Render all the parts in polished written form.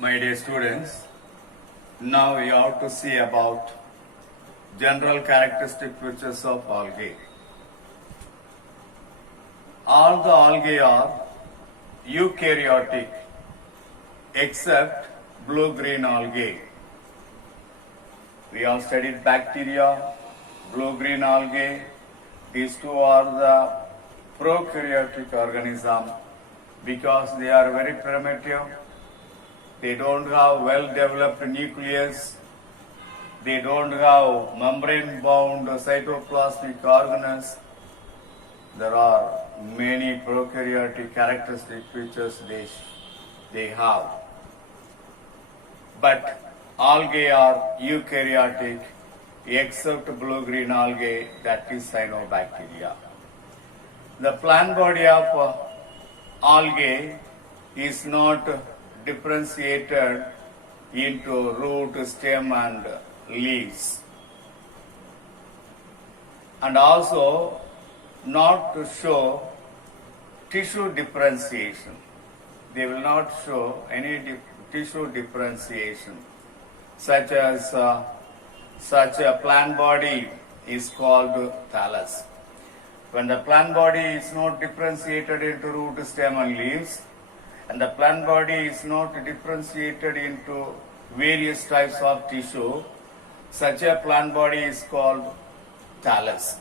My dear students, now we have to see about general characteristic features of algae. All the algae are eukaryotic except blue-green algae. We have studied bacteria, blue-green algae. These two are the prokaryotic organism because they are very primitive. They don't have well-developed nucleus. They don't have membrane-bound cytoplasmic organelles. There are many prokaryotic characteristic features they have. But algae are eukaryotic except blue-green algae, that is cyanobacteria. The plant body of algae is not differentiated into root, stem and leaves, and also not to show tissue differentiation. They will not show any tissue differentiation, such a plant body is called thallus. When the plant body is not differentiated into root, stem and leaves, and the plant body is not differentiated into various types of tissue, such a plant body is called thallus.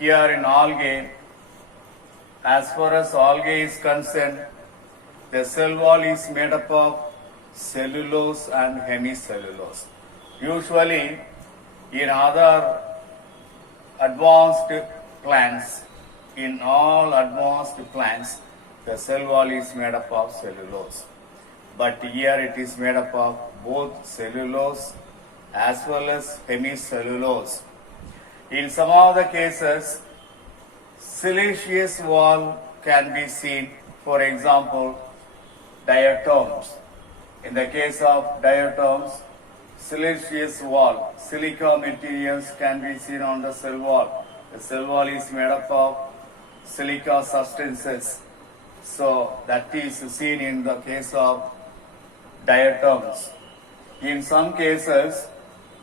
Here in algae, as far as algae is concerned, the cell wall is made up of cellulose and hemicellulose. Usually, in other advanced plants, in all advanced plants, the cell wall is made up of cellulose. But here it is made up of both cellulose as well as hemicellulose. In some of the cases, siliceous wall can be seen, for example, diatoms. In the case of diatoms, siliceous wall, silica materials can be seen on the cell wall. The cell wall is made up of silica substances. So that is seen in the case of diatoms. In some cases,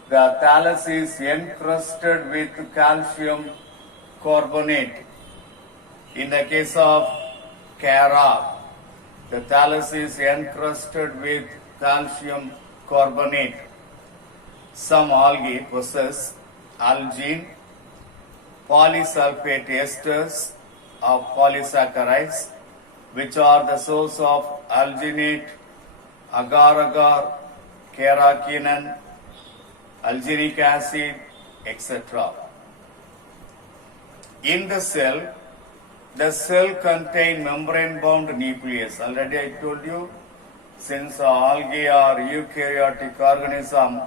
the thallus is encrusted with calcium carbonate. In the case of Chara, the thallus is encrusted with calcium carbonate. Some algae possess algine, polysulfate esters of polysaccharides, which are the source of alginate, agar-agar, carrageenan, alginic acid, etc. In the cell contains membrane-bound nucleus. Already I told you, since algae are eukaryotic organism,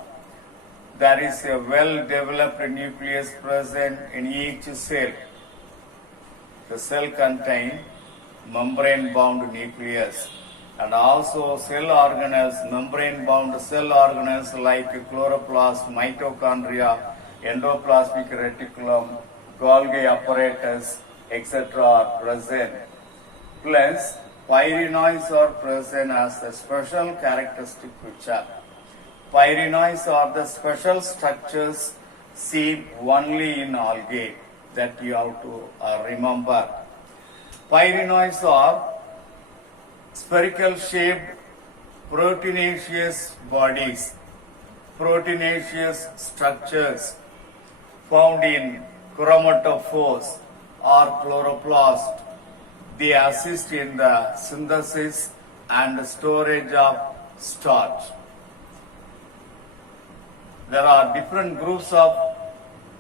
there is a well-developed nucleus present in each cell. The cell contains membrane-bound nucleus, and also cell organelles, membrane-bound cell organelles like chloroplast, mitochondria, endoplasmic reticulum, Golgi apparatus, etc. are present. Plus, pyrenoids are present as a special characteristic feature. Pyrenoids are the special structures seen only in algae that you have to remember. Pyrenoids are spherical shaped proteinaceous bodies, proteinaceous structures found in chromatophores or chloroplast. They assist in the synthesis and storage of starch. There are different groups of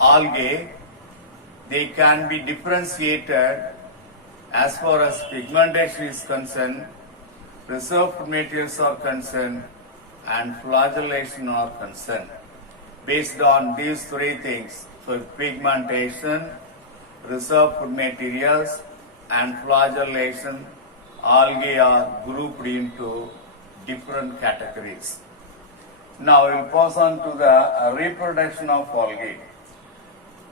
algae. They can be differentiated as far as pigmentation is concerned, reserved materials are concerned, and flagellation are concerned. Based on these three things, for pigmentation, reserved materials, and flagellation, algae are grouped into different categories. Now we will pass on to the reproduction of algae.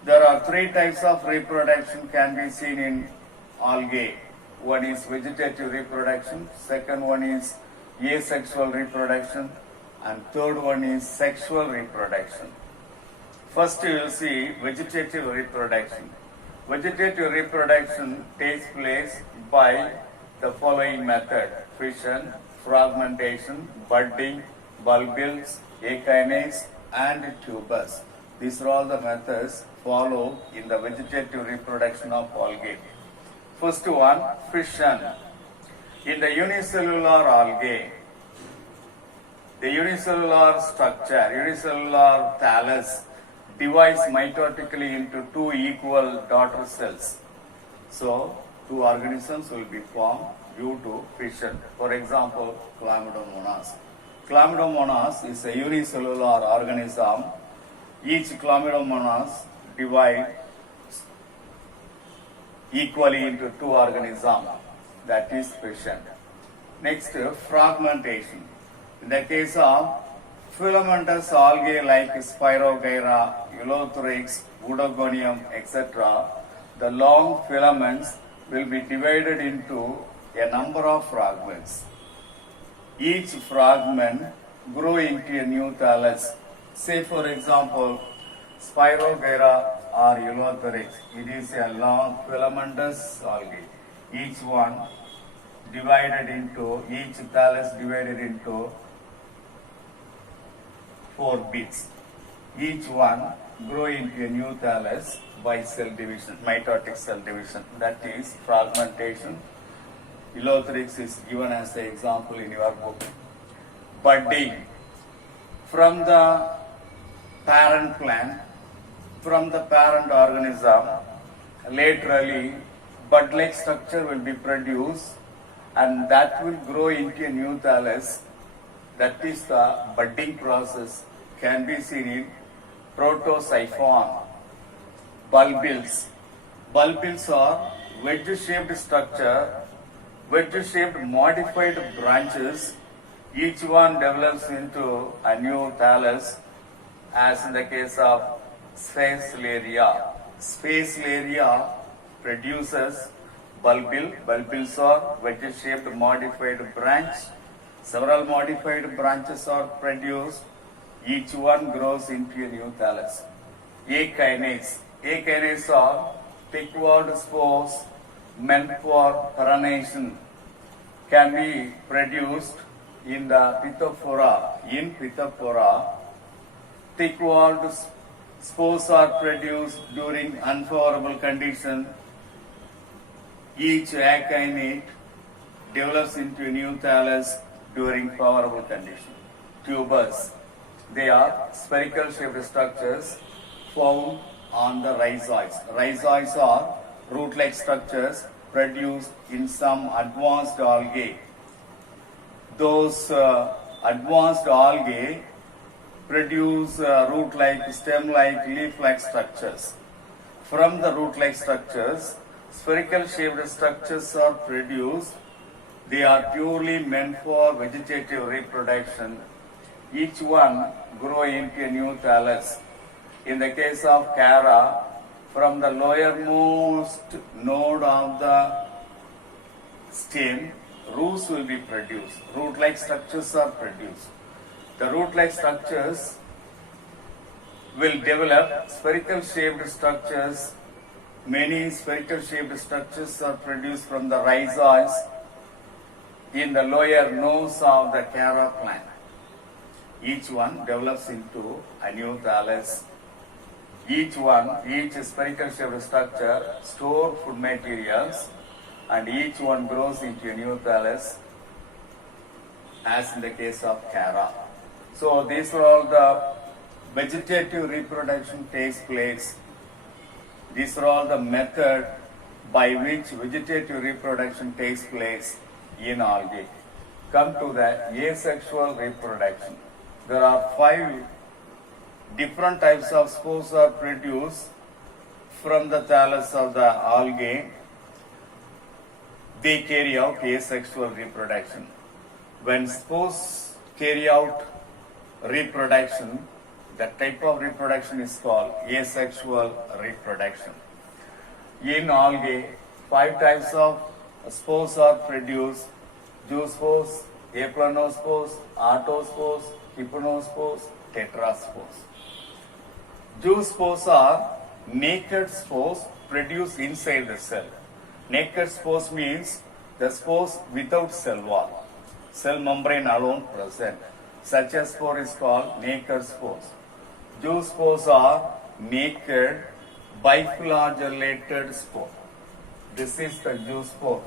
There are three types of reproduction can be seen in algae. One is vegetative reproduction, second one is asexual reproduction, and third one is sexual reproduction. First you will see vegetative reproduction. Vegetative reproduction takes place by the following method: fission, fragmentation, budding, bulbils, akinase, and tubers. These are all the methods followed in the vegetative reproduction of algae. First one, fission. In the unicellular algae, the unicellular structure, unicellular thallus divides mitotically into two equal daughter cells. So, two organisms will be formed due to fission. For example, Chlamydomonas. Chlamydomonas is a unicellular organism. Each Chlamydomonas divides equally into two organisms. That is fission. Next, fragmentation. In the case of filamentous algae like Spirogyra, Ulothrix, Budogonium, etc., the long filaments will be divided into a number of fragments. Each fragment grow into a new thallus. Say for example, Spirogyra or Ulothrix. It is a long filamentous algae. Each one divided into, each thallus divided into 4 bits. Each one grow into a new thallus by cell division, mitotic cell division. That is fragmentation. Ulothrix is given as the example in your book. Budding. From the parent plant, from the parent organism, laterally bud-like structure will be produced and that will grow into a new thallus. That is the budding process, can be seen in protosiphon. Bulbils. Bulbils are wedge-shaped structure, wedge-shaped modified branches. Each one develops into a new thallus, as in the case of Sphacellaria. Sphacellaria produces bulbil. Bulbils are wedge-shaped modified branch. Several modified branches are produced. Each one grows into a new thallus. Akinase. Akinase are thick-walled spores meant for pollination, can be produced in the Pithophora. In Pithophora, thick-walled spores are produced during unfavorable conditions. Each akinate develops into a new thallus during favorable conditions. Tubers. They are spherical shaped structures found on the rhizoids. Rhizoids are root-like structures produced in some advanced algae. Those advanced algae produce root-like, stem-like, leaf-like structures. From the root-like structures, spherical shaped structures are produced. They are purely meant for vegetative reproduction. Each one grow into a new thallus. In the case of Chara, from the lowermost node of the stem, roots will be produced. Root-like structures are produced. The root-like structures will develop spherical shaped structures. Many spherical shaped structures are produced from the rhizoids in the lower nose of the Chara plant. Each one develops into a new thallus. Each spherical shaped structure store food materials and each one grows into a new thallus, as in the case of Chara. So these are all the vegetative reproduction takes place. These are all the method by which vegetative reproduction takes place in algae. Come to the asexual reproduction. There are 5 different types of spores are produced from the thallus of the algae. They carry out asexual reproduction. When spores carry out reproduction, the type of reproduction is called asexual reproduction. In algae, 5 types of spores are produced: zoospores, aplanospores, autospores, hypnospores, tetraspores. Zoospores are naked spores produced inside the cell. Naked spores means the spores without cell wall, cell membrane alone present. Such a spore is called naked spores. Zoospores are naked biflagellated spore. This is the zoospore.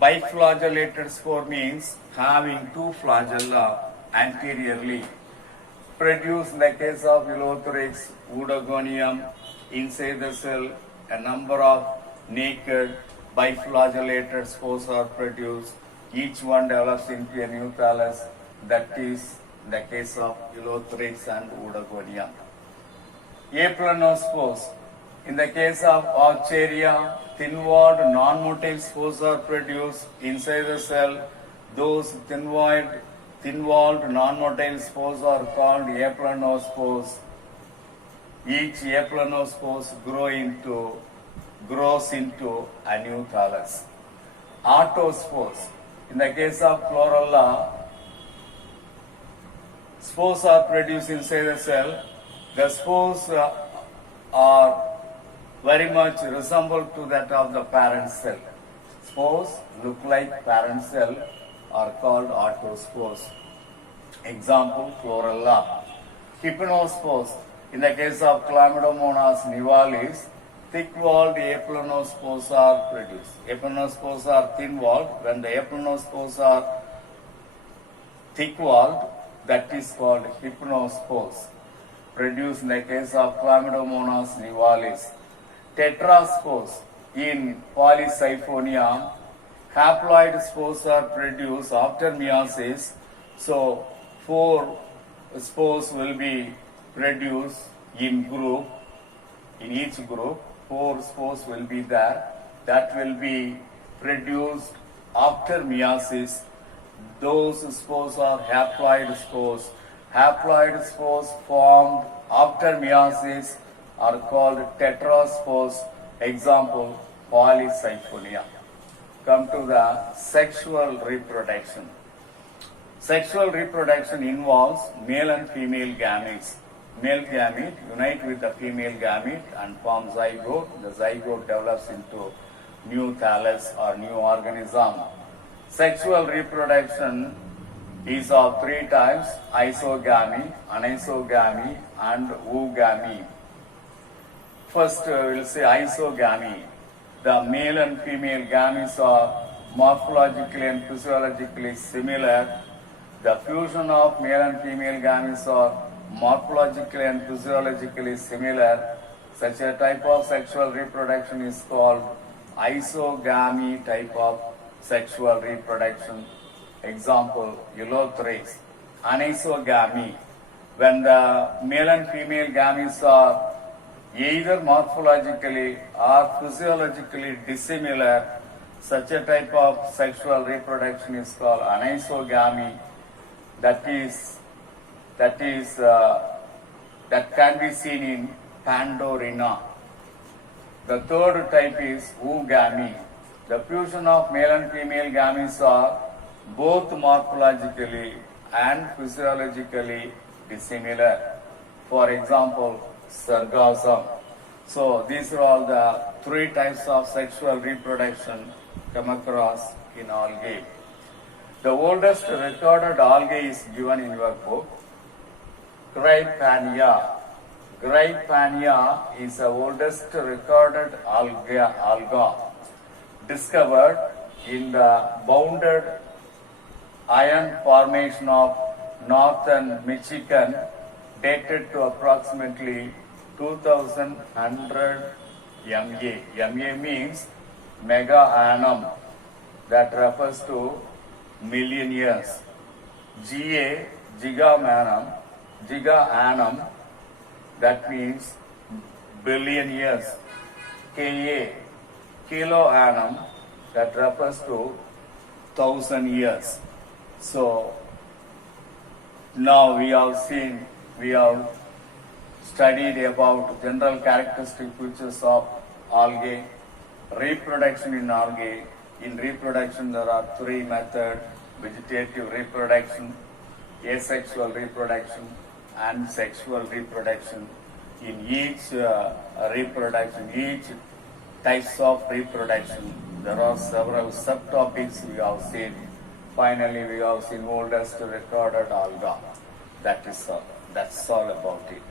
Biflagellated spore means having two flagella anteriorly. Produced in the case of Ulothrix, Oedogonium, inside the cell, a number of naked biflagellated spores are produced. Each one develops into a new thallus. That is the case of Ulothrix and Oedogonium. Aplanospores. In the case of Archaria, thin-walled non-motile spores are produced inside the cell. Those thin-walled non-motile spores are called aplanospores. Each aplanospores grows into a new thallus. Autospores. In the case of Chlorella, spores are produced inside the cell. The spores are very much resemble to that of the parent cell. Spores look like parent cell are called autospores. Example, Chlorella. Hypnospores. In the case of Chlamydomonas nivalis, thick-walled aplanospores are produced. Aplanospores are thin-walled. When the aplanospores are thick-walled, that is called hypnospores. Produced in the case of Chlamydomonas nivalis. Tetraspores. In Polysiphonia, haploid spores are produced after meiosis. So, 4 spores will be produced in each group. 4 spores will be there. That will be produced after meiosis. Those spores are haploid spores. Haploid spores formed after meiosis are called tetraspores. Example, Polysiphonia. Come to the sexual reproduction. Sexual reproduction involves male and female gametes. Male gamete unite with the female gamete and form zygote. The zygote develops into new thallus or new organism. Sexual reproduction is of 3 types: isogamy, anisogamy, and oogamy. First, we'll say isogamy. The male and female gametes are morphologically and physiologically similar. The fusion of male and female gametes are morphologically and physiologically similar. Such a type of sexual reproduction is called isogamy type of sexual reproduction. Example, Ulothrix. Anisogamy. When the male and female gametes are either morphologically or physiologically dissimilar, such a type of sexual reproduction is called anisogamy. That can be seen in Pandorina. The third type is oogamy. The fusion of male and female gametes are both morphologically and physiologically dissimilar. For example, sargassum. So these are all the 3 types of sexual reproduction come across in algae. The oldest recorded algae is given in your book, Gryphania. Gryphania is the oldest recorded alga discovered in the bounded iron formation of northern Michigan, dated to approximately 2100 MA. MA means mega annum, that refers to million years. GA, giga annum, that means billion years. Ka, kilo annum, that refers to 1000 years. So now we have studied about general characteristic features of algae, reproduction in algae. In reproduction, there are three methods: vegetative reproduction, asexual reproduction, and sexual reproduction. In each reproduction, each types of reproduction, there are several subtopics we have seen. Finally, we have seen oldest recorded alga. That's all about it.